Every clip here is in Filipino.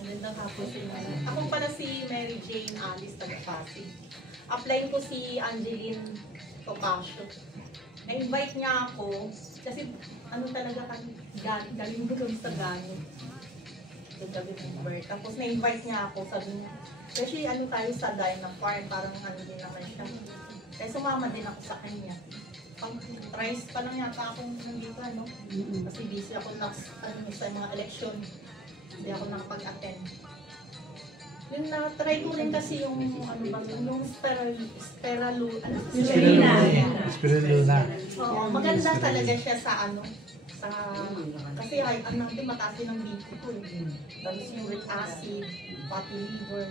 Magandang hapon sa inyo. Ako pala si Mary Jane Alice Tagapasig. Applyin ko si Angeline Topacio. Na-invite niya ako kasi ano talaga galing ko kami sa Gano. Gabi ng birth. Tapos na-invite niya ako, sabi niya, kasi ano tayo sa Dyna Farm, parang ano din naman siya. Kaya sumama din ako sa kanya. Pang-tries pa lang yata akong nandito, ano? Kasi busy ako sa mga election. Hindi ako nakapag-attend. Yung na-try ko rin kasi yung ano ba, yung spirulina. Oo, maganda talaga siya sa ano, kasi ang natin mataas din ang BP ko eh. Tapos yung uric acid, fatty liver,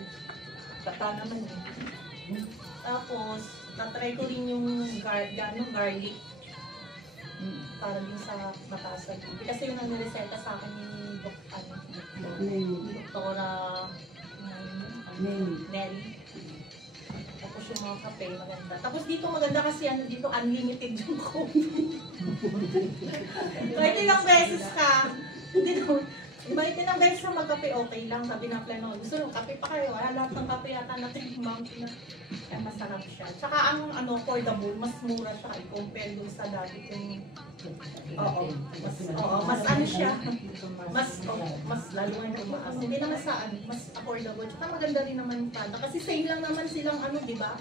kata naman eh. Tapos, na-try ko rin yung garlic para din sa mataas sa BP. Kasi yung nanireseta sa akin yung Doktora Nelly. Tapos yung mga kape, maganda. Tapos dito maganda kasi ano dito, unlimited yung coffee. Kahit ilang beses ka, dito, kahit ilang beses ka magkape, okay lang. Sabi na plano, gusto nyo, kape pa kayo. Lahat ng kape yata natin yung mountain na. Kaya masarap siya. Tsaka ang ano, affordable, mas mura siya i-compare dun sa dati yung mas ano siya, mas lalo na umaas. Hindi naman sa ano, mas affordable. Tsaka maganda rin naman yung product. Kasi same lang naman silang ano, di ba?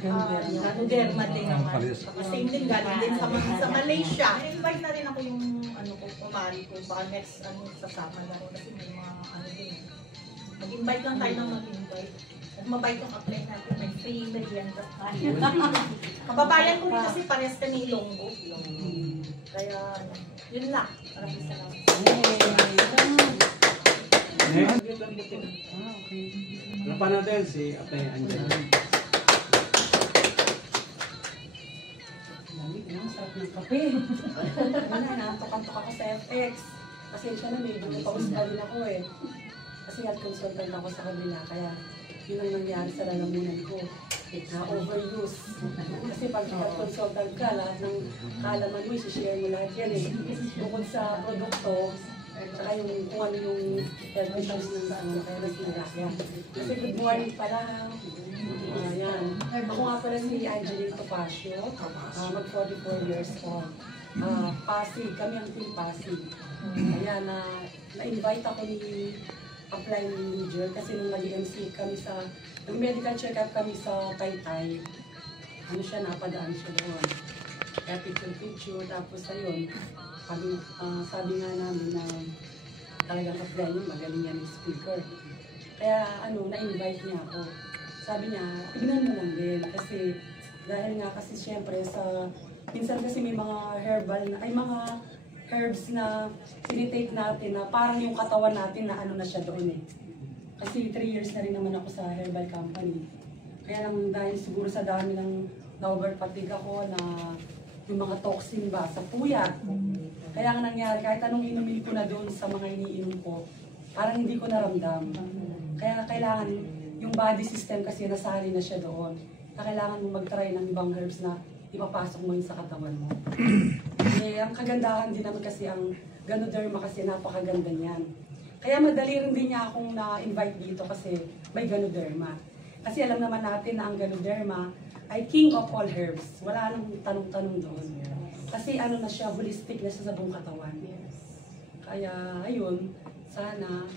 Ganoderma din naman. Saka same din, galing din sa Malaysia. Invite na rin ako yung ano ko, pamari ko. Baka next ano, sasama na rin. Kasi may mga ano din. Mag-invite lang tayo ng mag-invite. At mabait yung apply natin. May free merienda. Kababayan ko rin kasi parehas kami Ilonggo. Kaya, yun lang. Maraming salamat. Ano pa natin si Ate Angela? Sarap ng kape. Naantok-antok ako sa FX. Pasensya na, may paus pa din ako eh. Kasi consultant ako sa kabila, kaya yun ang nangyari sa lalamunan ko. Na-overuse. Kasi pag consultant ka, lahat ng kaalaman mo, i-share mo lahat yan eh. Bukod sa produkto, saka yung kung ano yung health issues ng ano, kaya nasira yan. Kasi good morning pala. Ayan. Ako nga pala si Angeline Topacio, mag 44 years old. Pasig, kami ang team Pasig. Ayan, na-invite ako ni apply manager kasi nung nag-MC kami sa, nag-medical check-up kami sa Taytay. Ano siya, napadaan siya doon. Kaya picture-picture, tapos ayun, sabi nga namin na talagang apply niya, magaling yan yung speaker. Kaya ano, na-invite niya ako. Sabi niya, tignan mo lang din kasi dahil nga kasi syempre sa, minsan kasi may mga herbal na, ay mga herbs na sinitake natin na parang yung katawan natin na ano na siya doon eh. Kasi 3 years na rin naman ako sa herbal company. Kaya lang dahil siguro sa dami ng na-overfatigue ako na yung mga toxin ba sa puyat. Kaya nga nangyari, kahit anong inumin ko na doon sa mga iniinom ko, parang hindi ko naramdam. Kaya kailangan yung body system kasi nasali na siya doon. Kailangan mo mag-try ng ibang herbs na ipapasok mo yun sa katawan mo. Eh, ang kagandahan din naman kasi ang Ganoderma kasi napakaganda niyan. Kaya madali rin din niya akong na-invite dito kasi may Ganoderma. Kasi alam naman natin na ang Ganoderma ay king of all herbs. Wala nang tanong-tanong doon. Kasi ano na siya, holistic na siya sa buong katawan. Kaya ayun, sana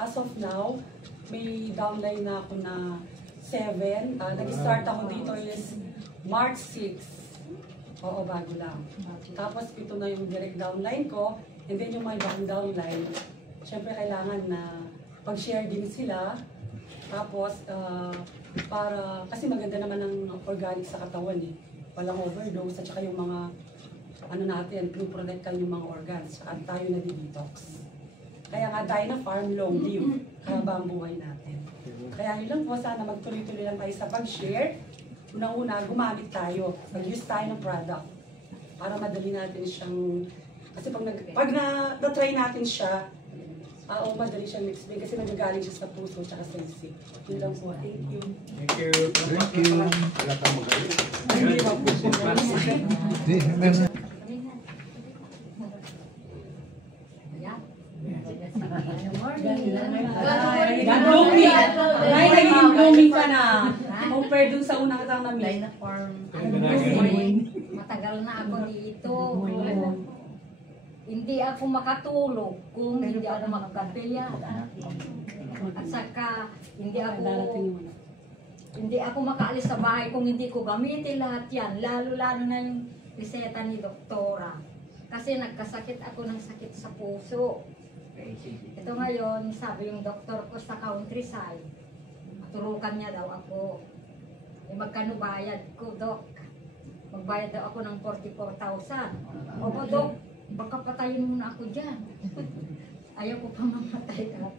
as of now, may downline na ako na 7. Nag-start ako dito is March 6. Oo, bago lang. Tapos ito na yung direct downline ko. And then yung mga ibang downline, syempre kailangan na pag-share din sila. Tapos, para, kasi maganda naman ang organic sa katawan eh. Walang overdose at saka yung mga, ano natin, pinoprotect yung mga organs. At tayo na di-detox. Kaya nga, Dyna Farm, long live. Kahaba ang buhay natin. Kaya yun lang po, sana magtuloy-tuloy lang tayo sa pag-share. Unang-una, gumamit tayo. Mag-use tayo ng product. Para madali natin siyang... Kasi pag na-try natin siya, madali siyang explain. Kasi nagagaling siya sa puso at sa isip. Yun lang po. Thank you. Thank you. Thank you. Wala kang magaling. Hindi ba po siya? Good morning. blooming. Nay, naging blooming ka na. Compared dun sa una kitang na-meet. Line farm. Matagal na ako dito. Hindi ako makatulog kung hindi ako magkapeya. At saka hindi ako makaalis sa bahay kung hindi ko gamitin lahat yan. Lalo-lalo na yung reseta ni doktora. Kasi nagkasakit ako ng sakit sa puso. Ito ngayon, sabi yung doktor ko sa countryside, turukan niya daw ako. Magkano bayad ko, Dok? Magbayad daw ako ng 44,000. Opo, Dok, baka patayin mo na ako dyan. Ayaw ko pa mamatay ka.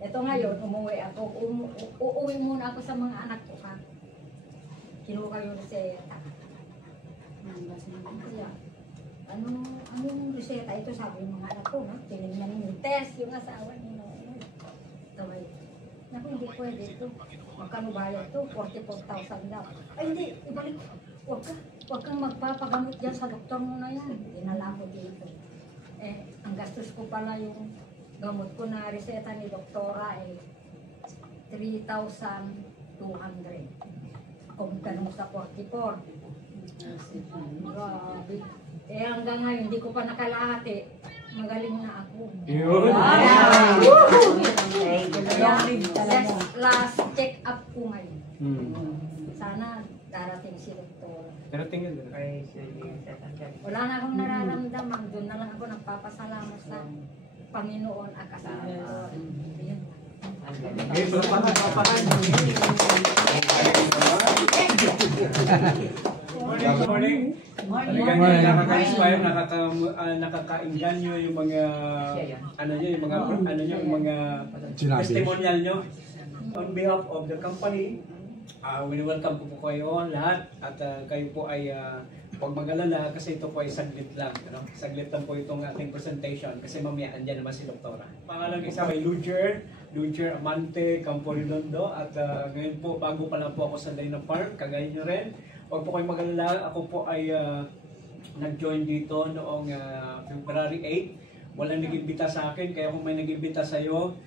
Ito ngayon, umuwi ako. Uuwi muna ako sa mga anak ko, ha? Kinuha yung reseta. Kaya, anong reseta ito? Sabi yung mga anak ko, no? Tinignan yung test, yung asawa niyo. Ito ngayon. Naku, hindi pwede ito. Magkano bayad ito? 44,000 daw. Ay, hindi. Ibalik ko. Huwag kang magpapagamot dyan sa doktor mo na yan. Dinala ko dito. Ang gastos ko pala yung gamot ko na reseta ni doktora 3,200. Ako magtanong sa 44. Grabe. Hanggang ngayon, hindi ko pa nakalahati. Magaling na ako. Yun. Last check up ko ngayon. Hmm. Sana darating si doktor. Pero tingin din. Wala na akong nararamdaman. Doon na lang ako nagpapasalamat sa Panginoon at kasama ko. Ayan. Okay, so papakan. Good morning. Talagang nakaka-inspire, nakaka-inganyo yung mga testimonial nyo. On behalf of the company, welcome po kayo lahat at kayo po ay huwag mag-alala kasi ito po ay saglit lang. Saglit lang po itong ating presentation kasi mamaya andyan naman si Doktora. Pangalang isa ay Luger Amante Campo Redondo at ngayon po bago pa lang po ako sa Dana Farm, kagaya nyo rin. Huwag po kayong mag-alala, ako po ay nag-join dito noong February 8. Walang nag-imbita sa akin, kaya kung may nag-imbita sa iyo,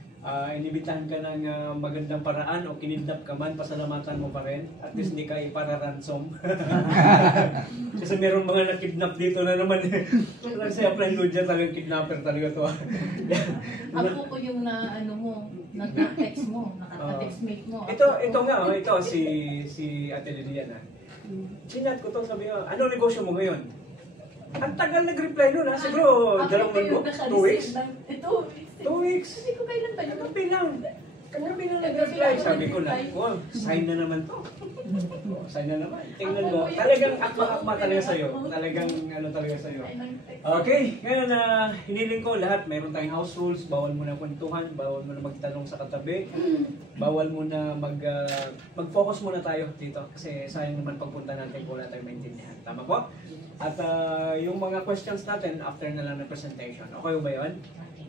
inibitahan ka ng magandang paraan o kinidnap ka man, pasalamatan mo pa rin. At least hindi ka ipara-ransom. Kasi meron mga nakidnap dito na naman. Kasi friend Ludia talagang kidnapper talaga to. Ako ko yung nag-text mo, naka-textmate mo. Ito nga, ito si Ate Liliana. Sinat ko to, sabi nga, ano negosyo mo ngayon? Ang tagal nag-reply nun ha, siguro dalawang linggo, 2 weeks? 2 weeks. Hindi ko kailan ba yun? Kagabi lang nag-reply. Sabi ko na, sign na naman to. Sign na naman. Tingnan mo, talagang akma-akma talaga sa'yo. Talagang ano talaga sa'yo. Okay, ngayon hiniling ko lahat. Mayroon tayong house rules, bawal mo na kwentuhan, bawal mo na magtanong sa katabi, bawal mo na mag-focus muna tayo dito. Kasi sayang naman pagpunta natin kung wala tayong maintindihan. Tama po? At yung mga questions natin after na lang ng presentation. Okay ba yun?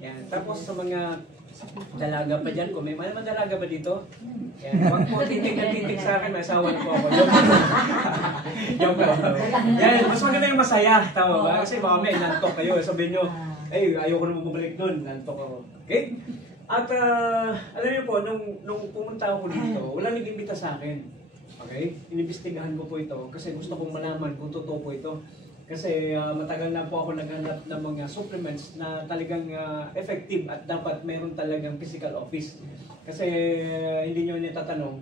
Yan. Tapos sa mga dalaga pa dyan, kung may mga dalaga pa dito, yan. Huwag po titig na titig sa akin, may asawa na po ako. Joke lang. Yan, mas maganda yung masaya. Tama ba? Kasi baka may nantok kayo. Sabihin nyo, ayoko na bumalik doon. Nantok ako. Okay? At alam niyo po, nung pumunta ako dito, wala nag-imbita sa akin. Okay? Inimbestigahan ko po ito kasi gusto kong malaman kung totoo po ito. Kasi matagal na po ako naghanap ng mga supplements na talagang effective at dapat meron talagang physical office. Kasi hindi nyo nitatanong,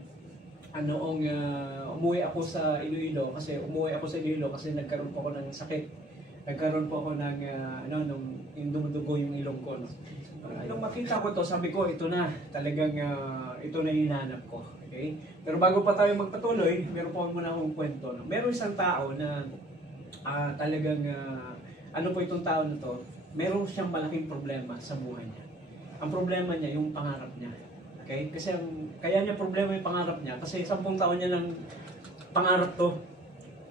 umuwi ako sa Iloilo kasi nagkaroon po ako ng sakit. Nagkaroon po ako ng yung dumudugo yung ilong ko. No? Nung makita ko to, sabi ko, ito na. Talagang ito na yung hinahanap ko. Okay? Pero bago pa tayo magpatuloy, meron po muna akong kwento. No? Meron isang tao na talagang ano po itong tao na to, meron siyang malaking problema sa buhay niya. Ang problema niya yung pangarap niya. Okay? Kasi kaya niya problema yung pangarap niya kasi 10 taon niya ng pangarap to.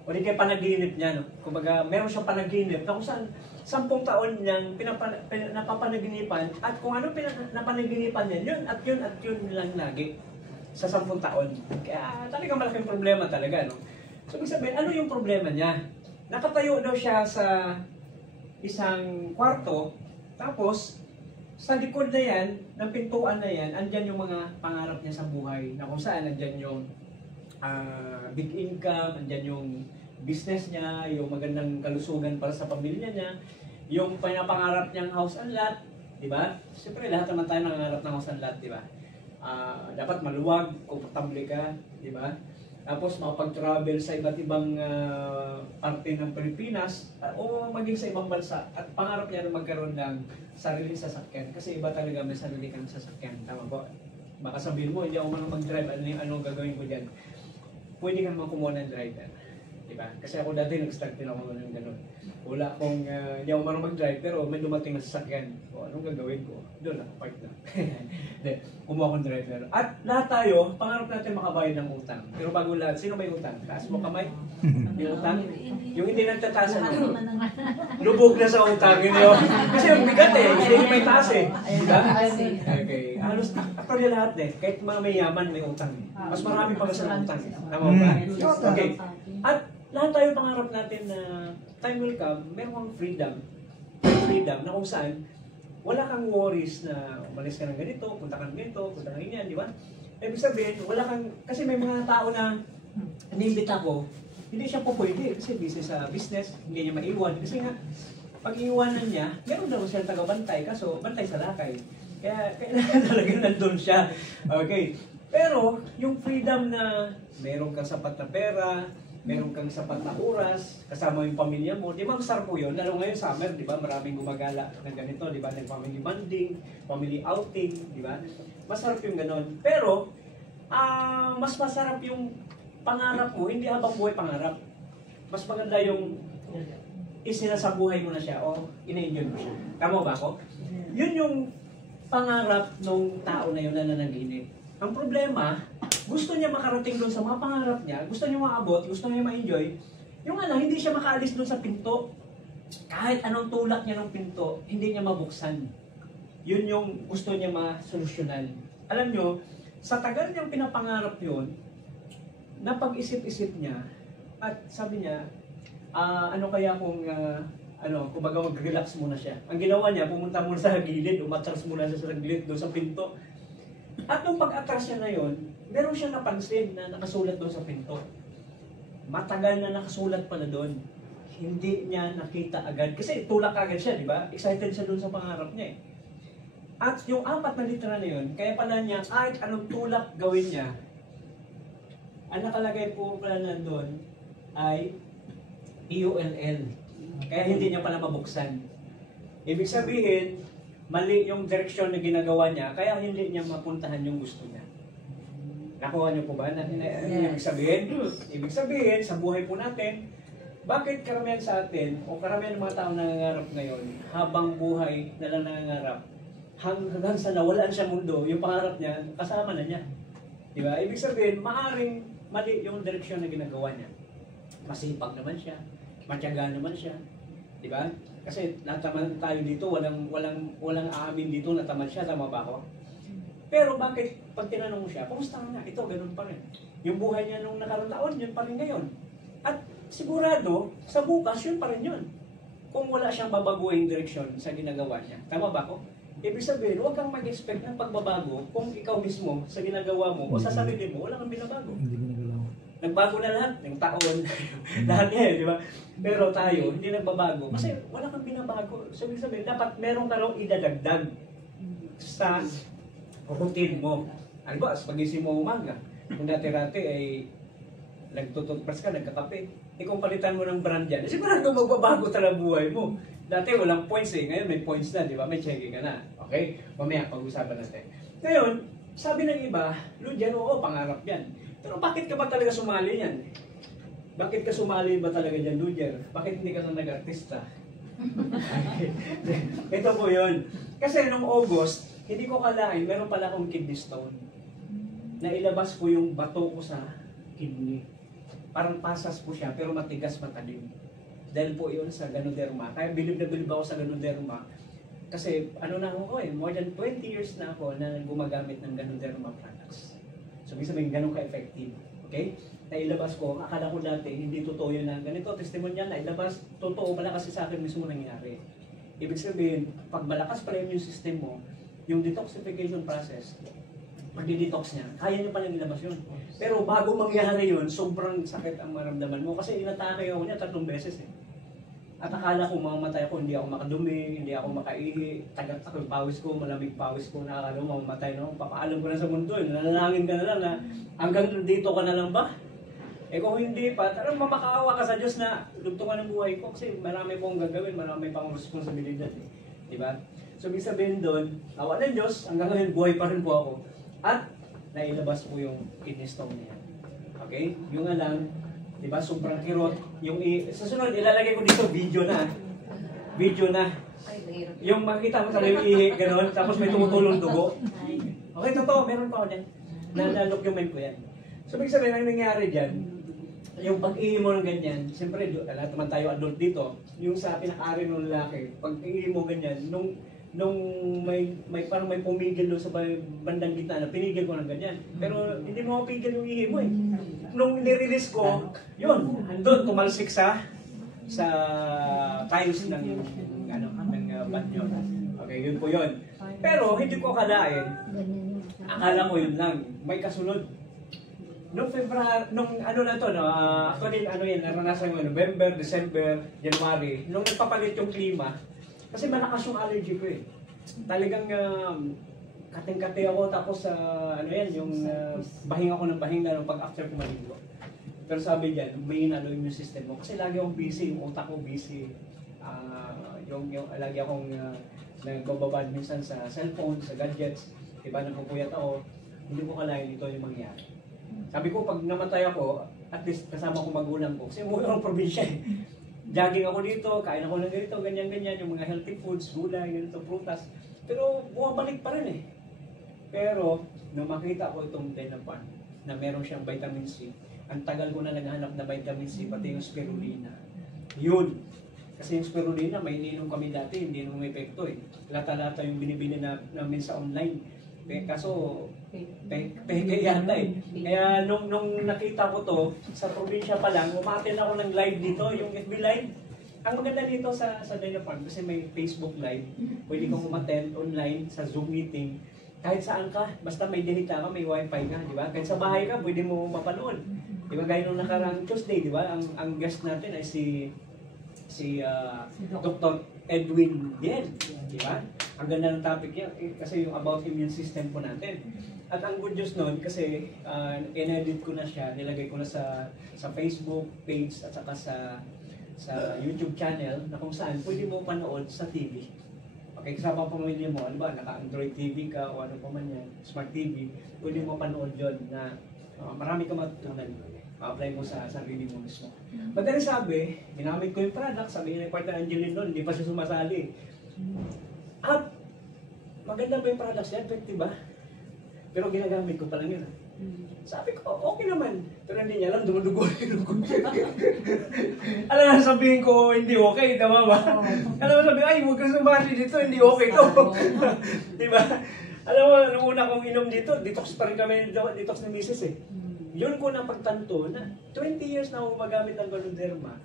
O di kaya panaginip niya, no? Kumbaga, meron siyang panaginip na kung saan 10 taon niyang napapanaginipan at kung ano napanaginipan niya, yun at yun lang lagi sa 10 taon. Kaya talagang malaking problema talaga, no? So, ibig sabihin, ano yung problema niya? Nakatayo daw siya sa isang kwarto, tapos sa likod na yan, ng pintuan na yan, andyan yung mga pangarap niya sa buhay. Na kung saan, andyan yung big income, andyan yung business niya, yung magandang kalusugan para sa pamilya niya, yung pinapangarap niyang house and lot, di ba? Siyempre, lahat naman tayo nangangarap ng house and lot, di ba? Dapat maluwag, komportable ka, di ba? Tapos makapag-travel sa iba't ibang parte ng Pilipinas o maging sa ibang bansa. At pangarap niya na magkaroon ng sariling sasakyan. Kasi iba talaga may sarili kang sasakyan. Tama po? Baka sabihin mo, hindi ako marunong mag-drive. Ano gagawin ko dyan? Pwede ka naman kumuha ng driver. Diba? Kasi ako dati nag-start din ako ng gano'n. Wala akong, hindi ako marunong mag-drive, pero may dumating na sasakyan. O, anong gagawin ko? Doon ako, park lang. Hindi, kumuha akong driver. At lahat tayo, pangarap natin makabayad ng utang. Pero bago lahat, sino may utang? Taas mo kamay? Yung utang? Yung hindi nagtataas ano? Lubog na sa utang. Yun. Kasi yung bigat eh, hindi may taas eh. Diba? Okay. Halos, actually lahat eh. Kahit mga may yaman, may utang. Mas marami pa kasi ng utang. Tama ba? Okay. At lahat tayo pangarap natin na time will come, meron kang freedom. Freedom na kung saan, wala kang worries na umalis ka ng ganito, punta ka ng ganito, punta ka ng ganyan, di ba? Ibig sabihin, wala kang, kasi may mga tao na iniimbita ko, hindi siya po pwede kasi busy sa business, hindi niya maiwan. Kasi nga, pag iiwanan niya, meron daw siyang tagabantay, kaso bantay sa lakay. Kaya kailangan talaga nandun siya. Okay. Pero, yung freedom na meron kang sapat na pera, meron kang sapat na oras, kasama yung pamilya mo, di ba masarap po yun? Lalo ngayon summer, di ba? Maraming gumagala ng ganito, di ba? Nag-family bonding, family outing, di ba? Masarap yung ganon. Pero, mas masarap yung pangarap mo, hindi habang buhay pangarap. Mas maganda yung isinasabuhay mo na siya o ina-enjoy mo siya. Tama ba ako? Yun yung pangarap ng tao na yun na nananaginip. Ang problema, gusto niya makarating doon sa mga pangarap niya, gusto niya maabot, gusto niya ma-enjoy, yung hindi siya makaalis doon sa pinto. Kahit anong tulak niya ng pinto, hindi niya mabuksan. Yun yung gusto niya masolusyonan. Alam nyo, sa tagal niyang pinapangarap yun, napag-isip-isip niya, at sabi niya, ano kaya kung, kumbaga mag-relax muna siya. Ang ginawa niya, pumunta muna sa gilid, umatras muna siya sa gilid doon sa pinto. At nung pag-atras niya na yun, meron siyang napansin na nakasulat doon sa pinto. Matagal na nakasulat pala doon. Hindi niya nakita agad. Kasi tulak agad siya, di ba? Excited siya doon sa pangarap niya eh. At yung 4 na litra na yun, kaya pala niya, kahit anong tulak gawin niya, ang nakalagay po pala nandun ay EULL. Kaya hindi niya pala mabuksan. Ibig sabihin, mali yung direksyon na ginagawa niya, kaya hindi niya mapuntahan yung gusto niya. Nakuha niyo po ba? Ibig sabihin? Ibig sabihin, sa buhay po natin, bakit karamihan sa atin, o karamihan ng mga tao nangangarap ngayon, habang buhay na lang nangangarap, hanggang sa nawalan siya mundo, yung pangarap niya, kasama na niya. Diba? Ibig sabihin, maaring mali yung direksyon na ginagawa niya. Masipag naman siya, matyaga naman siya. Diba? Kasi nataman tayo dito, walang aamin dito na tamad siya, tama ba ako? Pero bakit pag tinanong mo siya, kumusta nga? Ito, ganun pa rin. Yung buhay niya nung nakaraang taon, yun pa rin ngayon. At sigurado, sa bukas, yun pa rin yun. Kung wala siyang babaguhin direksyon sa ginagawa niya. Tama ba ako? Ibig sabihin, huwag kang mag-expect ng pagbabago kung ikaw mismo sa ginagawa mo o sa sarili mo, wala kang binabago. Nagbago na lahat ng taon. Lahat eh, di ba? Pero tayo, hindi nagbabago. Kasi wala kang binabago. So, ibig sabihin, dapat meron ka raw idadagdag sa routine mo. Ano ba, pagising mo umaga, kung dati-dati ay nagtututbrush ka, nagkakape, kung palitan mo ng brand yan, sigurado magbabago talaga buhay mo. Dati walang points eh, ngayon may points na, di ba? May checking ka na. Okay? Mamaya, pag-usapan natin. Ngayon, sabi ng iba, Ludian, oo, pangarap yan. Pero bakit ka ba talaga sumali yan? Bakit ka sumali ba talaga dyan, Ludian? Bakit hindi ka na nag-artista? Ito po yun. Kasi nung August, hindi ko kalain, meron pala akong kidney stone. Nailabas ko yung bato ko sa kidney. Parang pasas po siya, pero matigas, matalim. Dahil po yun sa ganoderma. Kaya bilib na bilib ako sa ganoderma. Kasi ano na ako more than 20 years na ako na gumagamit ng ganoderma products. So, ibig sabihin, ganun ka-effective. Okay? Nailabas ko, akala ko dati, hindi totoo yun na ganito, testimonial na ilabas, totoo pala kasi sa akin mismo nangyari. Ibig sabihin, pag malakas pala yung immune system mo, yung detoxification process, pag-detox niya, kaya niya palang ilabas yun. Pero bago mangyari yun, sobrang sakit ang maramdaman mo kasi inatake ako niya 3 beses eh. At akala ko mamamatay ako, hindi ako makadumi, hindi ako makaihi, tagat ako yung pawis ko, malamig pawis ko, nakakala ko mamamatay no? Papaalam ko na sa mundo eh, nanalangin ka na lang na hanggang dito ka na lang ba? Eh kung hindi pa, tarang mamakaawa ka sa Diyos na lugtungan ng buhay ko kasi marami pong gagawin, marami pang responsibilidad eh. Diba? So ibig sabihin doon, awa ng Diyos, hanggang ngayon buhay pa rin po ako. At nailabas po yung kidney stone niya. Okay? Yung nga lang, di ba, sobrang kirot. Yung sa sunod, ilalagay ko dito, video na. Video na. Yung makita mo talaga yung ihi, gano'n, tapos may tumutulong dugo. Okay, totoo, meron pa ako dyan. Na-document ko yan. So, ibig sabihin, ang nangyari dyan, yung pag-ihi mo ng ganyan, siyempre, lahat naman tayo adult dito, yung sa pinaka-ari ng lalaki, pag-ihi mo ganyan, nung may parang may pumigil doon sa bandang gitna na pinigil ko ng ganyan. Pero hindi mo mapigil yung ihi mo eh. Nung nirelease ko, yun, andun, tumalsik sa tiles ng banyo. Okay, yun po yun. Pero hindi ko akalain, akala ko yun lang, may kasunod. Nung February, nung ano na to, no, actually, ano yan, naranasan ko, November, December, January, nung nagpapalit yung klima, kasi malakas yung allergy ko eh. Talagang kating-kati ako tapos ano yan, yung bahing ako ng bahing lalo pag after ko maligo. Pero sabi diyan, may inano yung system mo. Kasi lagi akong busy, yung utak ko busy. Lagi akong nagbababad minsan sa cellphone, sa gadgets. Diba, napupuyat ako. Hindi ko kalain ito yung mangyari. Sabi ko, pag namatay ako, at least kasama ko magulang ko. Kasi umuwi akong probinsya eh. Jogging ako dito, kain ako ng ganito, ganyan-ganyan, yung mga healthy foods, gulay, ganito, prutas. Pero bumabalik pa rin eh. Pero, nung makita ko itong Denapan, na meron siyang vitamin C, ang tagal ko na naghanap na vitamin C, pati yung spirulina. Yun. Kasi yung spirulina, may ininom kami dati, hindi nung epekto eh. Lata-lata yung binibili namin sa online. Kaso, peke yata eh. Kaya nung nakita ko to, sa probinsya pa lang, umaten ako ng live dito, yung FB live. Ang maganda dito sa Denapan, kasi may Facebook live, pwede kang umaten online sa Zoom meeting. Kahit saan ka, basta may data ka, may wifi ka, di ba? Kahit sa bahay ka, pwede mo mapanood. Di ba? Gaya nung nakarang Tuesday, di ba? Ang guest natin ay si Dr. Edwin Yen, di ba? Ang ganda ng topic niya kasi yung about immune system po natin. At ang good news nun kasi in-edit ko na siya, nilagay ko na sa Facebook page at saka sa YouTube channel na kung saan pwede mo panood sa TV. Okay, kasama ang pamilya mo, ano ba, naka-Android TV ka o ano pa man yan, Smart TV, pwede mo panood yun na marami ka matutunan. Ma-apply mo sa sarili mo mismo. But then sabi, ginamit ko yung product, sabi niya ng partner Angeline noon, hindi pa siya sumasali. At maganda ba yung products niya? Effective ba? Pero ginagamit ko pa lang yun. Sabi ko, okay naman. Pero hindi niya alam, dumudugo yung ko. Alam na sabihin ko, hindi okay, tama ba? Alam mo sabihin, ay, huwag ka sumali dito, hindi okay to. Diba? Alam mo, nung una kong inom dito, detox pa rin kami, detox ni Mrs. eh. Yun ko na pagtanto na 20 years na ako magamit ng Ganoderma.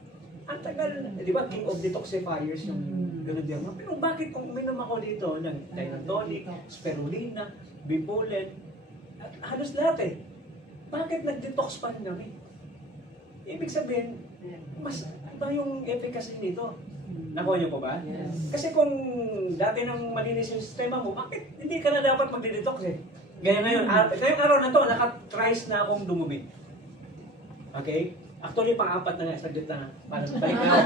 Ang tagal na, di ba, king of detoxifiers yung Ganoderma. Pero bakit kung uminom ako dito ng Dynatonic, Spirulina, Bipolen, halos lahat eh. Bakit nag-detox pa rin kami? Ibig sabihin, mas iba yung efficacy nito. Nakuha niyo po ba? Yes. Kasi kung dati nang malinis yung sistema mo, bakit hindi ka na dapat mag-detox eh? Gaya ngayon, ngayong araw na to, naka-thrice na akong dumumi. Okay? Actually, pang-apat na nga, saglit lang. Parang balik na ako.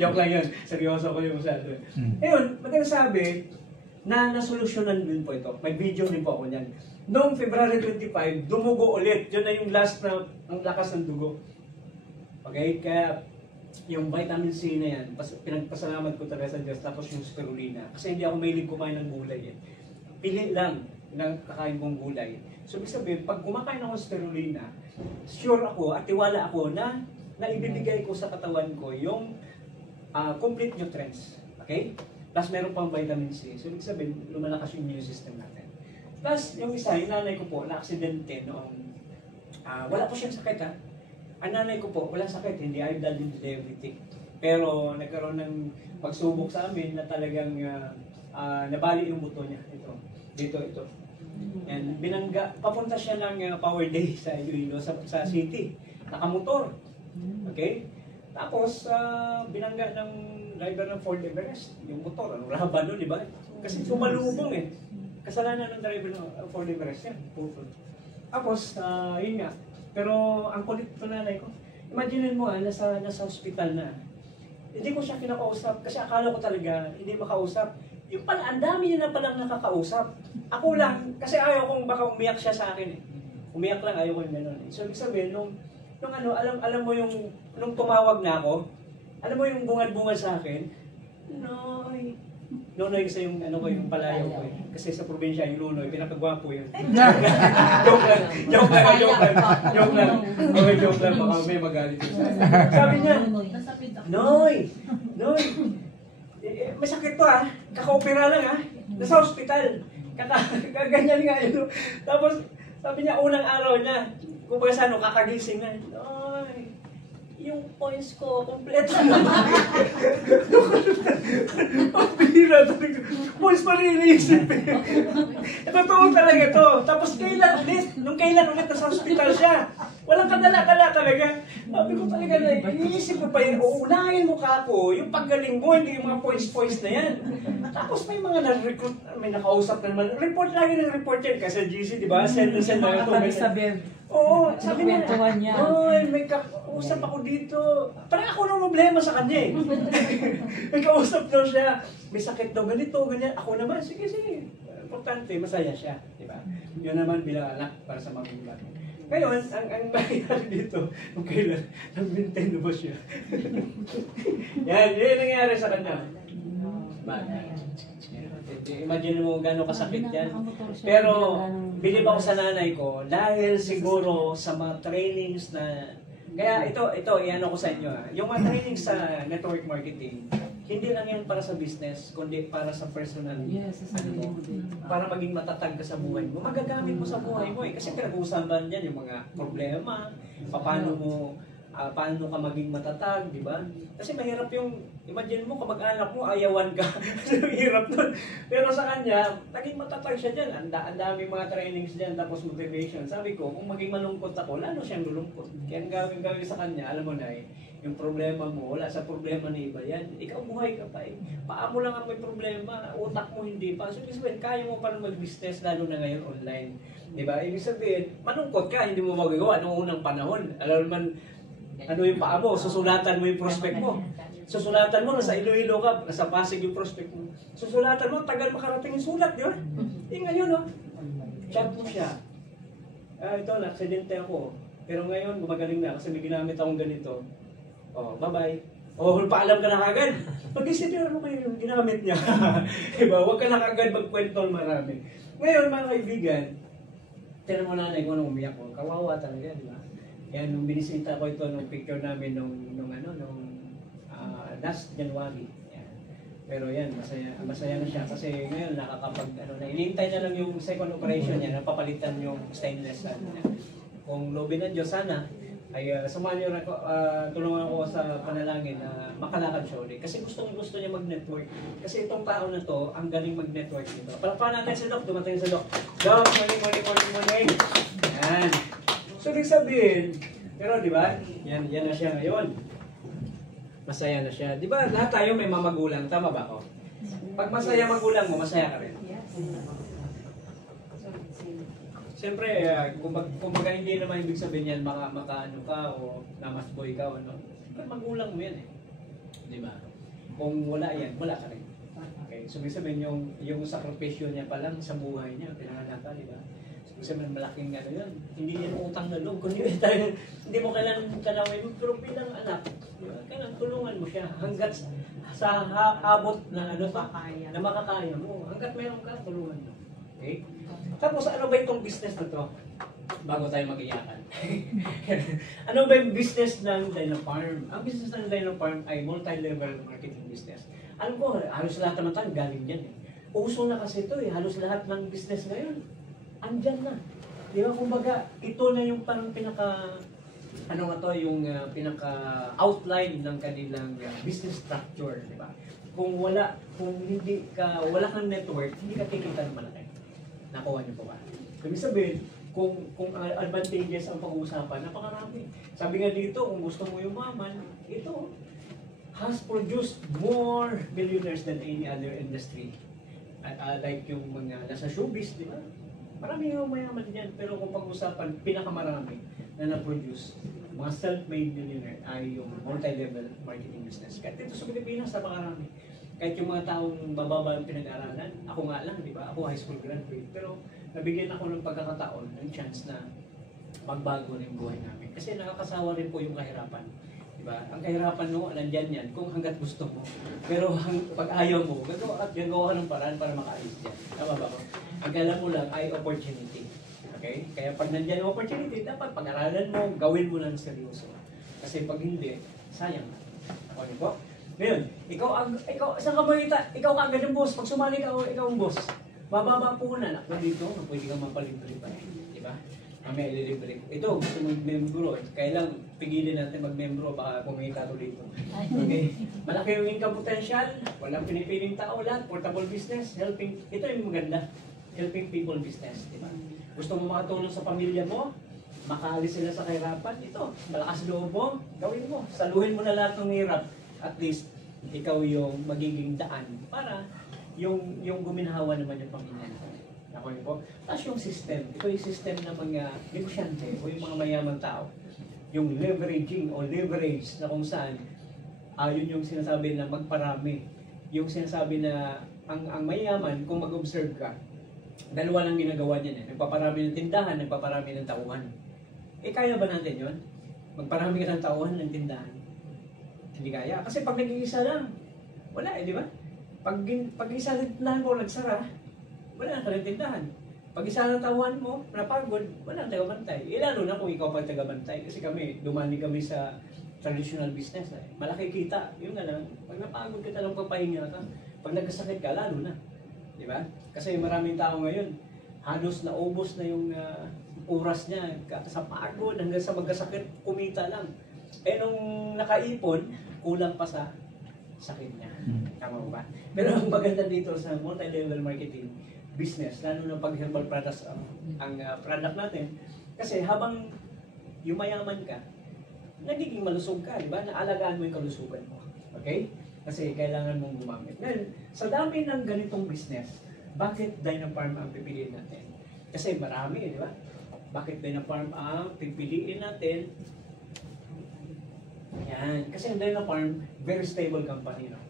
Joke lang yun. Seryoso ko yung masyado. Ngayon, maganda sabi, na nasolusyonan din po ito. May video din po ako niyan. Noong February 25, dumugo ulit. Yun na yung last na, ang lakas ng dugo. Okay? Kaya, yung vitamin C na yan, pinagpasalamat ko talaga sa Diyos, tapos yung spirulina. Kasi hindi ako mahilig kumain ng gulay eh. Pili lang ng kakain kong gulay. So, ibig sabihin, pag kumakain ako ng spirulina, sure ako at tiwala ako na ibibigay ko sa katawan ko yung complete nutrients. Okay? Plus, meron pang vitamin C. So, ibig sabihin, lumalakas yung immune system natin. Plus, yung isa, yung nanay ko po, na-aksidente noong, wala po siyang sakit ha. Ang nanay ko po, wala sakit, hindi high blood, hindi diabetic. Pero nagkaroon ng pagsubok sa amin na talagang nabali yung buto niya. Ito. And binangga, papunta siya ng Power Day sa Iloilo, sa city. Nakamotor. Okay? Tapos, binangga ng driver ng Ford Everest. Yung motor, ano laban doon, di ba? Kasi sumalubong eh. Kasalanan ng driver ng Ford Everest yan. Tapos, yun nga. Pero ang kulit ito nanay ko. Imagine mo, nasa hospital na. Hindi ko siya kinakausap kasi akala ko talaga hindi makausap. Yung pala, ang dami niya na palang nakakausap. Ako lang, kasi ayaw kong baka umiyak siya sa akin eh. Umiyak lang, ayaw ko yung gano'n. So, ibig sabihin, nung alam mo yung, nung tumawag na ako, alam mo yung bungad-bungad sa akin, Noy. Nonoy kasi yung, yung palayaw ko eh. Kasi sa probinsya, yung Nonoy, pinakagwapo yun. Joke lang. Okay, joke lang, baka may magalit yun. Sabi niya, Noy, masakit to kaka-opera lang nasa hospital. Kaganyan nga yun. Tapos, sabi niya, unang araw niya, kung baga sa kakagising na, Noy, yung points ko, kompleto na. Ang bihira talaga. Points pa rin iniisip eh. Totoo talaga to. Tapos kailan ulit nasa hospital siya. Walang kadala-dala talaga. Sabi ko talaga na, iniisip ko pa yun, uunahin mo ka ako, yung paggaling mo, hindi yung mga points na yan. Tapos may mga na-recruit, may nakausap naman. Report lagi ng report yan. Kasi GC, di ba? Send na ito. Oo, sabi niya, may kausap ako dito. Parang ako nang problema sa kanya eh. May kausap daw siya. May sakit daw, ganito, ganyan. Ako naman, sige. Importante, masaya siya. Diba? Yun naman bilang anak para sa magulang. Ngayon, ang nangyari dito, kung kailan, nag-maintain na ba siya? Yan, yun yung nangyari sa kanya. Imagine mo gano'ng kasakit yan. Pero, bilib ako sa nanay ko, dahil siguro sa mga trainings na... Kaya ito, iano ko sa inyo yung mga trainings sa network marketing, hindi lang yan para sa business, kundi para sa personal. Para maging matatag ka sa buhay mo. Magagamit mo sa buhay mo eh. Kasi pinag-uusapan yan yung mga problema, paano ka maging matatag, di ba? Kasi mahirap yung, imagine mo, kamag-anak mo, ayawan ka. Hirap nun. Pero sa kanya, naging matatag siya dyan. Ang daming mga trainings dyan, tapos motivation. Sabi ko, kung maging malungkot ako, lalo siyang lulungkot. Kaya ang gawin sa kanya, alam mo na yung problema mo, wala sa problema ni iba yan. Ikaw buhay ka pa eh. Paa mo lang ang may problema, utak mo hindi pa. So, ibig sabihin, kaya mo pa mag-business, lalo na ngayon online. Di ba? Ibig sabihin, malungkot ka, hindi mo magagawa noong unang panahon. Alam naman, ano yung paa mo, susulatan mo yung prospect mo. Susulatan mo, nasa Iloilo ka, nasa Pasig yung prospect mo. Susulatan mo, tagal makarating yung sulat, di ba? Ngayon, chat mo siya. Ito, na-aksidente ako. Pero ngayon, gumagaling na kasi may ginamit akong ganito. Bye-bye. Paalam ka na kagad. Pag-isipin mo kayo yung ginamit niya. Diba? Huwag ka na kagad magkwento ng marami. Ngayon, mga kaibigan, tinan mo nanay ko nung umiyak ko. Kawawa talaga, di ba? Yan, nung binisita ko ito, nung picture namin nung last January. Yan. Pero yan, masaya na siya kasi ngayon inihintay na lang yung second operation niya, napapalitan yung stainless. Kung lobby ng Diyos sana, ay samahan niyo tulungan ako sa panalangin na makalakad siya ulit. Kasi gusto niya mag-network. Kasi itong tao na to, ang galing mag-network nito. Palakpakan natin si Doc, dumating si Doc. Doc, morning. Yan. So, ibig sabihin, pero di ba, yan na siya ngayon. Masaya na siya. Di ba, lahat tayo may mamagulang, tama ba ako? Pag masaya magulang mo, masaya ka rin. Siyempre, kumbaga hindi naman ibig sabihin yan, makaano ka o namasboy ka o ano. Siyempre, magulang mo yan eh. Di ba? Kung wala yan, wala ka rin. Okay, so ibig sabihin yung sakripisyo niya pa lang sa buhay niya, pinanganak ka, di ba? Kasi may malaking yun. Hindi yan utang na loob. Kundi hindi mo kailangan tanawin mo. Pero bilang anak, kailangan tulungan mo siya. Hanggat sa abot na na makakaya mo. Hanggat meron ka, tulungan mo. Okay? Tapos ano ba itong business na to? Bago tayo mag-iyakan. Ano ba yung business ng Dynafarm? Ang business ng Dynafarm ay multi-level marketing business. Alam ko, halos lahat naman tayo galing dyan eh. Uso na kasi ito eh. Halos lahat ng business ngayon andyan na. Di ba? Kumbaga, ito na yung parang ano nga to, yung pinaka-outline ng kanilang business structure, di ba? Kung wala kang network, hindi ka kikita ng malaki. Nakuha niyo po ba? Ibig sabihin, kung advantages ang pag-uusapan, napakarami. Sabi nga dito, kung gusto mo yumaman, ito has produced more millionaires than any other industry. Like yung mga nasa showbiz, di ba? Marami yung mayaman dyan, pero kung pag-usapan, pinakamarami na na-produce, mga self-made millionaire ay yung multi-level marketing business. Kahit dito sa Pilipinas, napakarami. Kahit yung mga taong bababa ang pinag-aralan, ako nga lang, di ba? Ako high school graduate, pero nabigyan ako ng pagkakataon, ng chance na magbago na yung buhay namin. Kasi nakakasawa rin po yung kahirapan. Diba? Ang kahirapan mo, nandyan yan kung hanggat gusto mo. Pero pag ayaw mo, gagawa ka ng paraan para makaalis dyan. Tama ba ko? Ang kailan mo lang ay opportunity. Okay? Kaya pag nandyan yung opportunity, dapat pag-aralan mo, gawin mo lang seryoso. Kasi pag hindi, sayang na. Ako niyo po? Ngayon, ikaw, saan ka ba ikaw ka agad yung boss. Pag sumali ka, ikaw ang boss. Bababa po na. Ako dito, pwede kang mapalibre pa. Diba? Kami ay lilibre. Ito, gusto mag-membro. Kailang pigilin natin mag-membro, baka kumita ko dito. Okay? Malaki yung income potential, walang pinipiling tao, lahat, portable business, helping, ito yung maganda, helping people business, di ba? Gusto mo makatulong sa pamilya mo, makaalis sila sa kahirapan, ito, malakas loob mo, gawin mo, saluhin mo na lahat ng hirap, at least, ikaw yung magiging daan para yung guminhawa naman yung pamilya natin. Ako yun po. Tapos yung system, ito yung system ng mga negosyante o yung mga mayamang tao. Yung leveraging o leverage na kung saan yun yung sinasabi na magparami. Yung sinasabi na ang mayaman, kung mag-observe ka, dalawa lang ginagawa niyan eh. Nagpaparami ng tindahan, nagpaparami ng tauhan. Eh kaya ba natin yun? Magparami ka ng tauhan ng tindahan? Hindi kaya. Kasi pag nag-iisa lang, wala eh, di ba? Pag isa ng tindahan mo nagsara, wala na ka ng tindahan. Pag isa ng tauhan mo, napagod, wala nang tagabantay. Eh lalo na kung ikaw pag tagabantay. Kasi dumani kami sa traditional business. Malaki kita. Yung nga lang, pag napagod ka talang papahinga ka, pag nagkasakit ka, lalo na. Di ba? Kasi maraming tao ngayon, halos naubos na yung oras niya. Sa pagod, hanggang sa magkasakit, kumita lang. Eh nung nakaipon, kulang pa sa sakit niya. Tama ba? Pero ang maganda dito sa multi-level marketing business, lalo na pag herbal products ang product natin, kasi habang yumayaman ka, nagiging malusog ka, di ba? Naalagaan mo yung kalusugan mo. Okay? Kasi kailangan mong gumamit. Ngayon, sa dami ng ganitong business, bakit Dynafarm ang pipiliin natin? Kasi marami, di ba? Bakit Dynafarm ang pipiliin natin? Yan. Kasi ang Dynafarm, very stable company. No?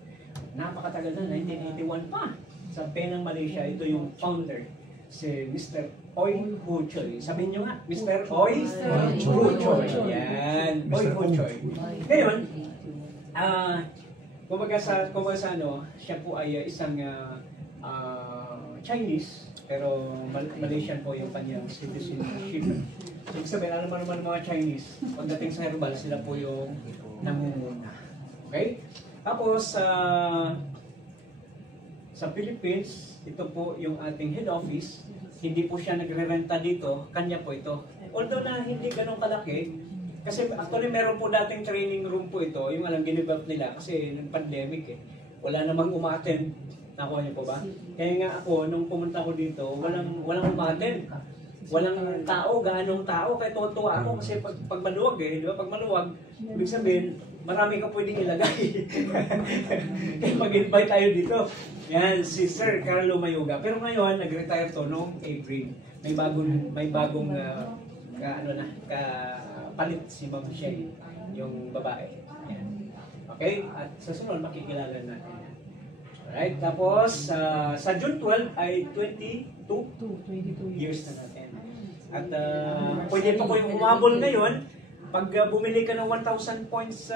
Napakatagal na, 1981 pa. Sa Penang, Malaysia, ito yung founder, si Mr. Oy Ho Choy. Sabihin nyo nga, Mr. Oy Ho Choy. Yan, Oy Ho Choy. Ngayon, kumbaga sa siya po ay isang Chinese, pero Malaysian po yung kanyang citizenship. So, ibig sabihin, alam naman mga Chinese, pagdating sa herbal, sila po yung namumuna. Okay? Tapos, sa Philippines, ito po yung ating head office. Hindi po siya nagre-renta dito, kanya po ito. Although na hindi ganun kalaki, kasi actually meron po dating training room po ito, yung alang ginibap nila kasi ng pandemic eh. Wala namang umattend. Nakuha niyo po ba? Kaya nga ako, nung pumunta ko dito, walang umattend. Walang tao, ganong tao, kaya tuwa ako kasi pag maluwag eh, di ba? Pag maluwag, ibig sabihin, marami ka pwedeng ilagay. Kaya mag-invite tayo dito. Yan, si Sir Carlo Mayuga. Pero ngayon, nag-retire to noong April. May bagong palit si Ma'am Shay, yung babae. Yan. Okay? At sa sunod, makikilala natin yan. Alright, tapos sa June 12 ay 22 years na natin. At pwede pa ko yung umabol ngayon. Pag bumili ka ng 1,000 points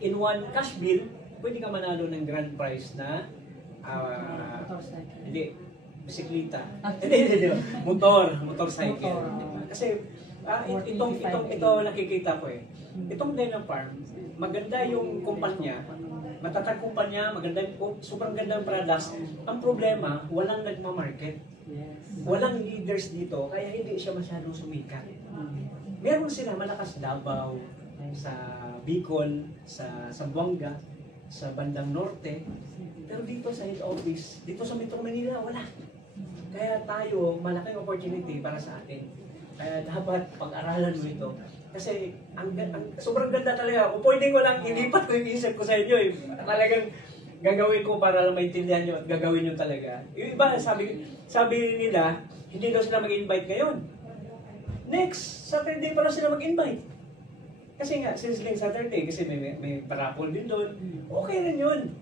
in one cash bill, pwede ka manalo ng grand prize na bisikleta. Hindi. Motorcycle. Kasi ito nakikita ko eh. Itong Dynafarm, maganda yung kumpanya, Matatag kumpanya, magandang, sobrang gandang products. Ang problema, walang nagmamarket. Yes. Walang leaders dito, kaya hindi siya masyadong sumikat. Meron sila malakas Davao, sa Bicol, sa Zamboanga, sa bandang norte. Pero dito sa head office, dito sa Metro Manila, wala. Kaya tayo, malaking opportunity para sa atin. Kaya dapat pag-aralan mo ito. Kasi sobrang ganda talaga. Kung pwede ko lang ilipat ko yung isip ko sa inyo. Talagang gagawin ko para lang maintindihan nyo at gagawin nyo talaga. Yung iba, sabi nila, hindi daw sila mag-invite ngayon. Next Saturday pala sila mag-invite. Kasi nga, sizzling Saturday, kasi may parapol din doon. Okay rin yun.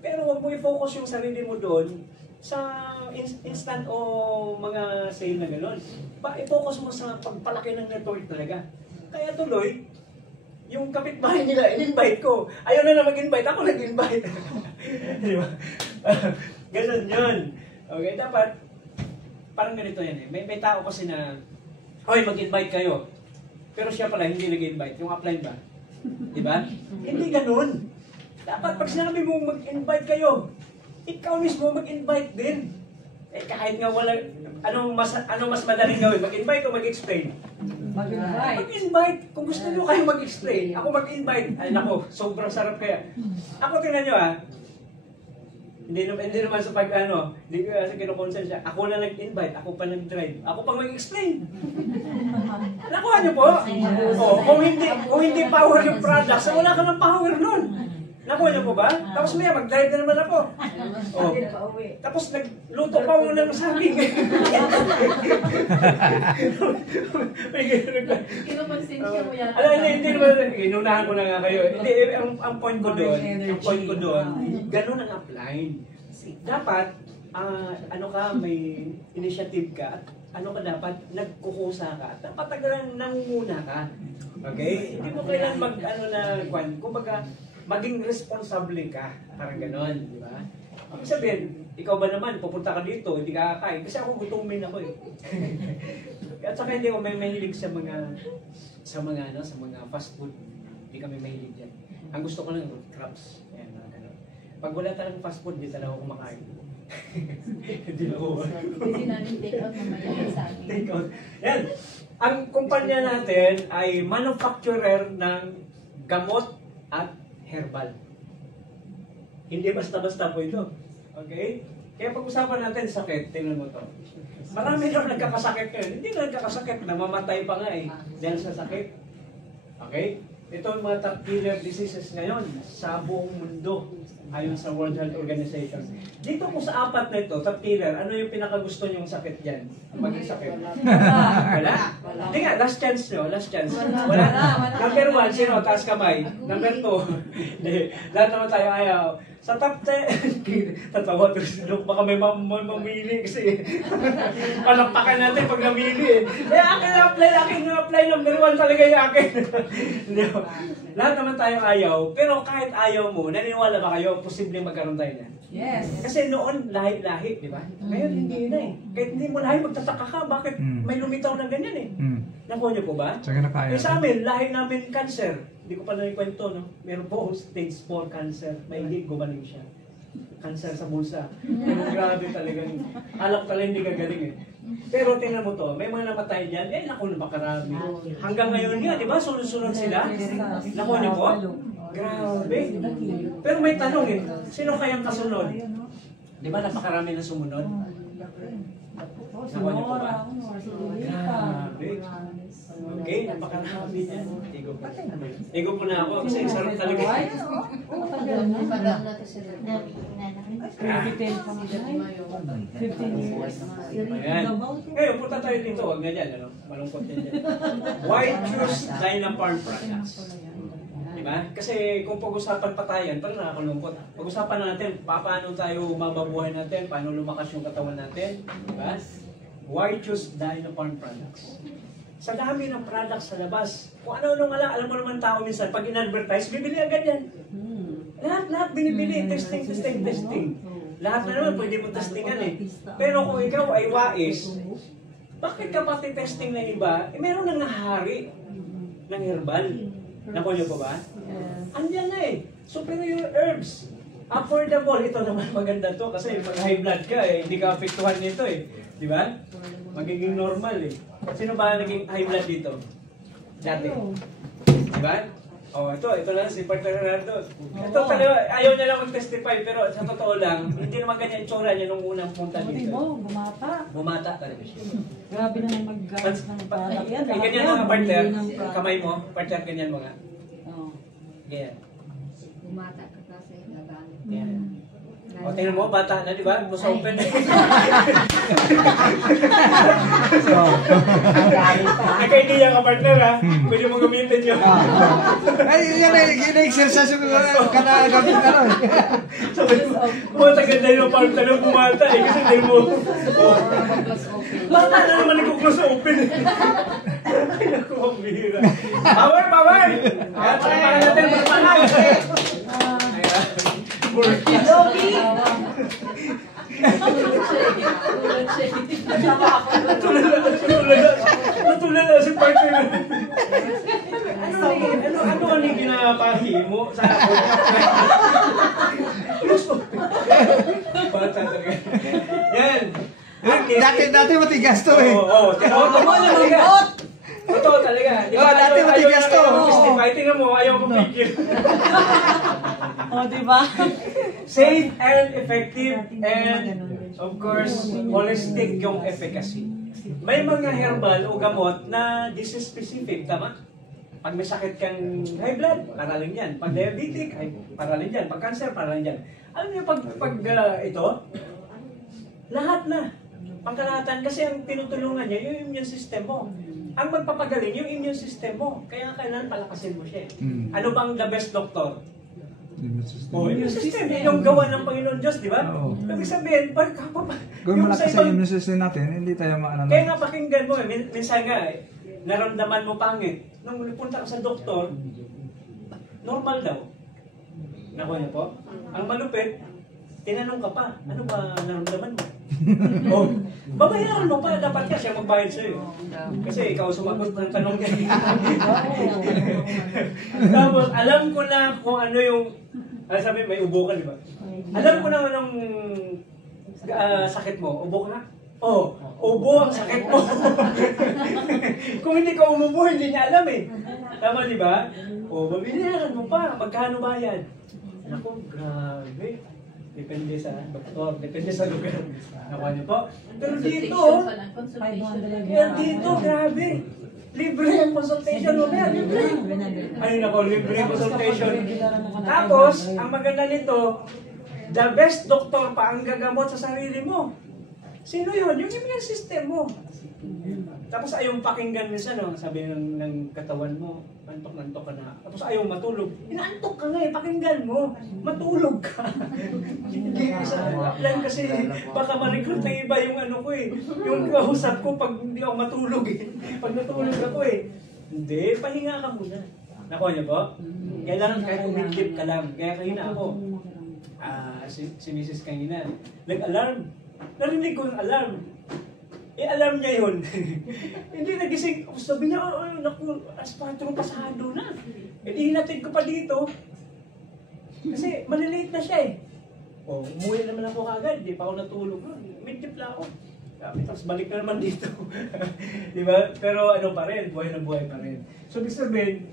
Pero huwag mo i-focus yung sarili mo doon sa instant o mga sale na gano'n. I-focus mo sa pagpalaki ng network talaga. Kaya tuloy, yung kapitbahay nila, in-invite ko. Ayaw na mag-invite, ako nag-invite. Di ba? Ganun yun. Okay, dapat, parang ganito yan eh. May tao kasi na, hoy, mag-invite kayo. Pero siya pala, hindi nag-invite. Yung upline ba? Di ba? Hindi ganun. Dapat pag sinabi mo mag-invite kayo, ikaw mismo mag-invite din. Eh kahit nga wala, ano mas madaling gawin? Mag-invite o mag-explain? Mag-invite. Mag-invite. Kung gusto nyo kayo mag-explain, ako mag-invite. Ay nako, sobrang sarap kaya. Ako tingnan nyo hindi naman sa hindi ko kasi kinukonsensya. Ako na nag-invite, ako pa nag-drive, ako pa mag-explain. Nakuha nyo po? Kung hindi power yung product, wala ka ng power nun. Nakuha niyo po ba? Tapos maya, mag-drive na naman ako. Tapos nagluto pa mo ng saging. Kinukonsensya mo yata. Hindi naman, inunahan ko na nga kayo. Hindi, ang point ko doon, ganun ang upline. Dapat, may initiative ka, at dapat, nagkukusa ka, at dapat nangunguna ka. Okay? Hindi mo kailangan kumbaga, maging responsable ka. Parang ganon, di ba? Ibig sabihin, ikaw ba naman, pupunta ka dito, hindi ka kakain. Kasi ako gutumin ako eh. At saka hindi ako may mahilig sa mga fast food. Hindi kami mahilig yan. Ang gusto ko lang, crabs. Ayan, ganon. Pag wala talagang fast food, hindi talaga ako kumakain. Hindi na ako. Hindi namin take out mamaya sa amin. Take out. Yan. Ang kumpanya natin ay manufacturer ng gamot at herbal. Hindi basta-basta po ito. Okay? Kaya pag-usapan natin sakit, tingnan mo to. Marami daw nagkakasakit ngayon. Hindi na nagkakasakit, namamatay pa nga eh. Dahil sa sakit. Okay? Ito ang mga top killer diseases ngayon sa buong mundo ayon sa World Health Organization. Dito po sa apat na ito, top killer, ano yung pinakagusto nyong sakit dyan? Maging sakit? Wala? Hindi nga, last chance nyo, last chance. Wala? Number 1, sino? Taas kamay. Number 2, lahat naman tayo ayaw. Sa top 10, tatawa to si Doc, baka may mamili kasi palakpakan natin pag namili eh. Akin na-apply, number 1 talaga yung akin. Lahat naman tayo ayaw, pero kahit ayaw mo, naniniwala ba kayo, posibleng magkaroon tayo na? Yes. Kasi noon, lahi-lahi, di ba? Ngayon, hindi na eh. Kahit hindi mo lahi, magtataka ka, bakit may lumitaw na ganyan eh? Nakuha niyo po ba? Sa amin, lahi namin cancer. Hindi ko pa naikwento, no? Meron po stage 4 cancer. May gumaling siya. Cancer sa bulsa. Pero grabe talagang, alak talaga hindi gagaling eh. Pero tingnan mo to, may mga namatay dyan, naku na makarami. Hanggang ngayon nga, di ba? Sunod-sunod sila. Nakuha niyo po? Grabe. Pero may tanong eh, sino kayang kasunod? Di ba napakarami na sumunod? Nakuha niyo po ba? Grabe. Okay, napakarami niya. Igo po na ako kasi sarap talaga. Parang natin sila. 15 years. Ayan. Ngayon, punta tayo dito. Huwag na dyan. Malungkot yan dyan. Why choose Dynafarm products? Diba? Kasi kung pag-usapan pa tayo yan, parang nakakalungkot. Pag-usapan natin, paano tayo mababuhay natin, paano lumakas yung katawan natin. Diba? Why choose Dynafarm products? Sa dami ng products sa labas. Kung ano-ano nga lang, alam mo naman tao minsan, pag in-advertise, bibili agad yan. Lahat binibili, testing. Lahat na naman, pwede mo testingan eh. Pero kung ikaw ay wais, bakit ka pati testing ng iba? Meron nang nahari ng herbal. Nakuha niyo po ba? Andiyan na eh. So, pero yung herbs, affordable. Ito naman maganda to kasi pag high blood ka, hindi ka apektuhan nito Di ba? Magiging normal Sino ba naging high blood dito? Dati. Di ba? Ito lang si Partner Renato. Ito talaga, ayaw niya lang mag-testify, pero sa totoo lang, hindi naman ganyan itsura niya nung unang punta dito. Bumata. Bumata talaga siya. Grabe naman mag-guys ng palak yan. Ganyan mga partner, kamay mo, partner, ganyan mga. Oo. Ganyan. Bumata ka kasi nagalit. Ganyan. O, tingnan mo, bata na, di ba? Mas open. Nagka-idea ka, partner, ha? Pwede mo gamitin yun. Ay, yan ay, ina-exercise yung kanagabit na rin. Sabi mo, ganda yung partner ng bumata, kasi hindi mo. Bata na naman nag-close open. Ay, naku, ang bihira. Power, power! Kaya, pala natin, magpanag. Logi! Natulala si partner. Ano ang ginapahi mo sa ako? Bata talaga. Yan. Dati matigas to Oo. Tama naman. Totoo talaga. Dati matigas to. Tingnan mo, ayaw mo pigil. Diba? Safe and effective and of course, holistic yung efficacy. May mga herbal o gamot na disease specific, tama? Pag may sakit kang high blood, para lang yan. Pag diabetic, para lang yan. Pag cancer, para lang yan. Alam niyo, pag ito, lahat na. Pangkalahatan, kasi ang tinutulungan niya, yung immune system mo. Ang magpapagaling, yung immune system mo. Kaya kailangan palakasin mo siya. Ano bang the best doctor? Immune system. Yung gawa ng Panginoon Diyos, di ba? Ibig sabihin, Kung malakas ang immune system natin, hindi tayo maano. Kaya nga pakinggan mo, minsan nga, naramdaman mo pangit. Nung punta ka sa doktor, normal daw. Nakuha niyo po? Ang malupit, tinanong ka pa, ano ba naramdaman mo? Babayaran mo pa, dapat ka siya magbayad sa'yo. Kasi ikaw sumagot ng tanong niya. Tapos, alam ko na kung ano yung, sabi may ubo ka, di ba? Alam ko na anong sakit mo. Ubo ka na? Ubo ang sakit mo. Kung hindi ka umubo, hindi niya alam Tama, di ba? Babayaran mo pa, magkano bayad? Naku, grabe. Depende sa doktor, depende sa lugar. Nakuha niyo po? Pero dito, grabe. Libre ang consultation mo na, libre. Ayun ako, libre ang consultation. Tapos, ang maganda nito, the best doctor pa ang gagamot sa sarili mo. Sino yun? Yung immune system mo. Tapos ayaw pakinggan minsan, sabi ng katawan mo, antok ka na. Tapos ayaw matulog. Inaantok ka nga pakinggan mo. Matulog ka. Hindi lang kasi baka ma-recruit na iba yung ano ko yung kausap ko pag hindi ako matulog Pag natulog ako Hindi, pahinga ka muna. Nakuha niyo po? Kailangan kahit umidlip ka lang. Kaya kanina ako, si Mrs. kanina, nag-alarm. Narinig ko yung alarm. Alarm niya yun. Hindi nagising. Sabi niya, naku, aspatro pasado na. Hinatid ko pa dito. Kasi malilate na siya umuwi naman ako kagad. Di pa ako natulog. Midtip lang ako. Tapos balik na naman dito. Di ba? Pero ano pa rin, buhay na buhay pa rin. So, ibig sabihin,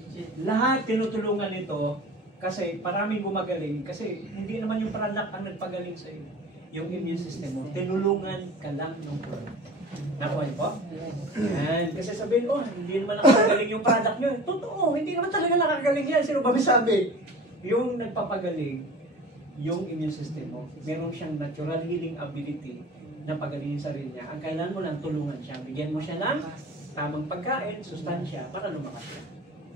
lahat tinutulungan nito kasi maraming gumagaling. Kasi hindi naman yung product ang nagpagaling sa iyo. Yung immune system mo. Tinulungan ka lang ng product. Nakuha niyo po? Yan. Kasi sabihin, hindi naman nakakagaling yung product nyo. Totoo, hindi naman talaga nakakagaling yan. Sino ba sabi? Yung nagpapagaling, yung immune system mo, meron siyang natural healing ability na pagalingin sarili niya. Ang kailangan mo lang tulungan siya. Bigyan mo siya ng tamang pagkain, sustansya, para lumakas siya.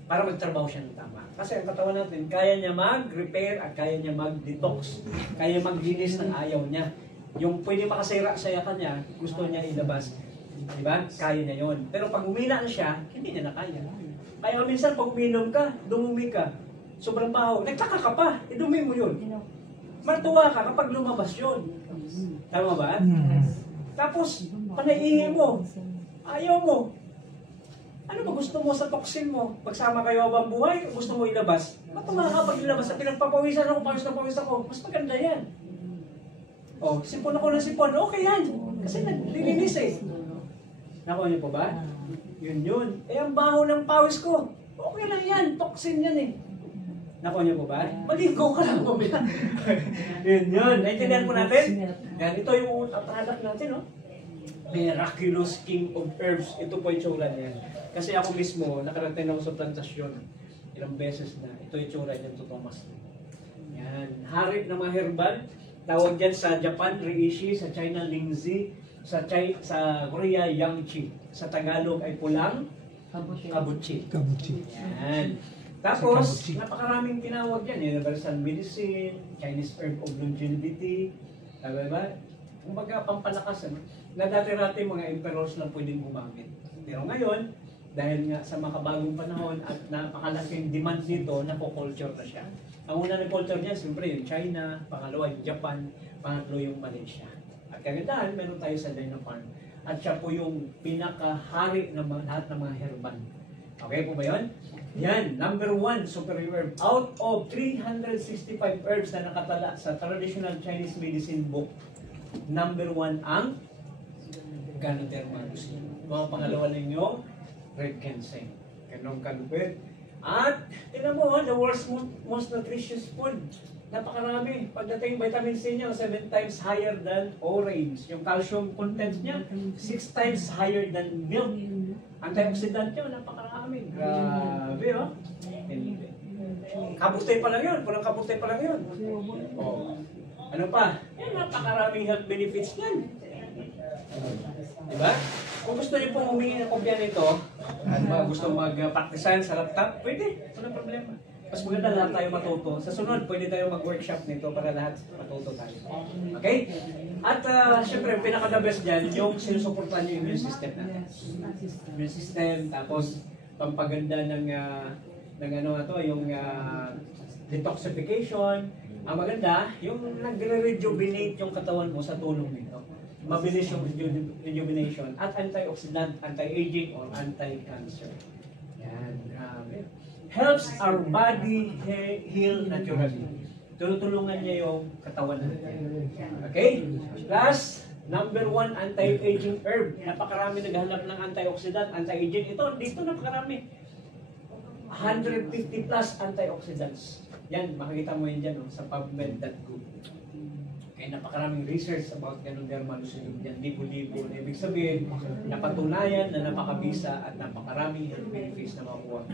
Para magtrabaho siya ng tama. Kasi ang katawan natin, kaya niya mag-repair at kaya niya mag-detox. Kaya maglinis ng ayaw niya. Yung pwede makasira sa kanya, gusto niya ilabas. Diba? Kaya niya yon. Pero pag umina na siya, hindi niya na kaya. Kaya minsan pag uminom ka, dumumi ka, sobrang baho, nagtaka ka pa, idumi mo yun. Matuwa ka kapag lumabas yun. Tama ba? Tapos, panaihi mo, ayaw mo. Ano ba gusto mo sa toxin mo? Pagsama kayo habang buhay, gusto mo ilabas? Ba't makakapag ilabas? Sa pinagpapawisan ako, pawis ako, mas maganda yan. O, sipon ako ng sipon, okay yan. Kasi naglilinis eh. Nakuha niyo po ba? Yun. Eh, ang baho ng pawis ko. Okay lang yan, toxin yan eh. Nakuha niyo po ba? Maligo ka lang po. yun. Naintindihan po natin? Yan, ito yung product natin, no? Miraculous King of Herbs. Ito po yung tsura niyan. Kasi ako mismo, nakarating ako sa plantasyon. Ilang beses na. Ito yung tsura niyan, Thomas. Yan. Hari ng mga herbal. Tawag dyan sa Japan, Reishi. Sa China, Lingzi. Sa Korea, Yangchi. Sa Tagalog ay pulang kabuchi. Yan. Tapos, napakaraming tinawag yan. Universal medicine, Chinese herb of longevity. Tama ba? Kumbaga, pampalakas. Na dati-rati mga emperors lang pwedeng gumamit. Pero ngayon, dahil nga sa makabagong panahon at napakalaking demand dito, napo-culture na siya. Ang una na culture niya, siyempre yung China, pangalawa yung Japan, pangatlo yung Malaysia. At kagandahan, meron tayo sa Dynafarm. At siya po yung pinakahari ng lahat ng mga herbal. Okay po ba yun? Yan, number 1, superior herb. Out of 365 herbs na nakatala sa traditional Chinese medicine book, number 1 ang Ganoderma lucida. Mga pangalawa ninyo, red ginseng. Ganong kalupit. At, tinan mo, the world's most nutritious food. Napakarami. Pagdating vitamin C niya, 7 times higher than orange. Yung calcium content niya, 6 times higher than milk. Antioxidant niya, napakarami. Grabe, oh. Kabutay pa lang yun. Pulang kabutay pa lang yun. Oh. Ano pa? Yan, napakaraming health benefits niyan. Diba? Kung gusto niyo pong humingi ng kopya nito, at gusto mag-practicean sa laptop, pwede. Walang problema. Mas maganda lahat tayo matuto. Sa sunod, pwede tayo mag-workshop nito para lahat matuto tayo. Okay? At syempre, pinaka-the best dyan, yung sinusuportan yung immune system natin. Immune system, tapos pampaganda ng yung detoxification. Ang maganda, yung nagre-rejuvenate yung katawan mo sa tulong nito. Mabilis yung rejuvenation at antioxidant, anti-aging, or anti-cancer. Yan. Helps our body heal naturally. Tulungan niya yung katawan natin. Okay? Plus, number 1, anti-aging herb. Napakarami naghahanap ng antioxidant, anti-aging. Dito napakarami. 150 plus antioxidants. Yan, makikita mo yan dyan sa PubMed.gov. Kaya napakaraming research about Ganoderma lucida yan, libo-libo. Ibig sabihin, napatunayan na napakabisa at napakaraming health benefits na makuha.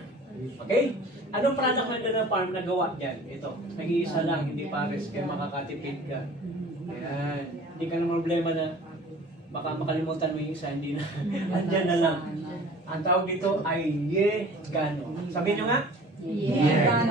Okay? Anong product na Dynafarm na gawa dyan? Ito, nag-iisa lang, hindi pares, kaya makakatipid ka. Ayan. Hindi ka na problema na baka makalimutan mo yung isa, hindi na. Andyan na lang. Ang tawag dito ay Ye Gano. Sabihin nyo nga? Ye Gano.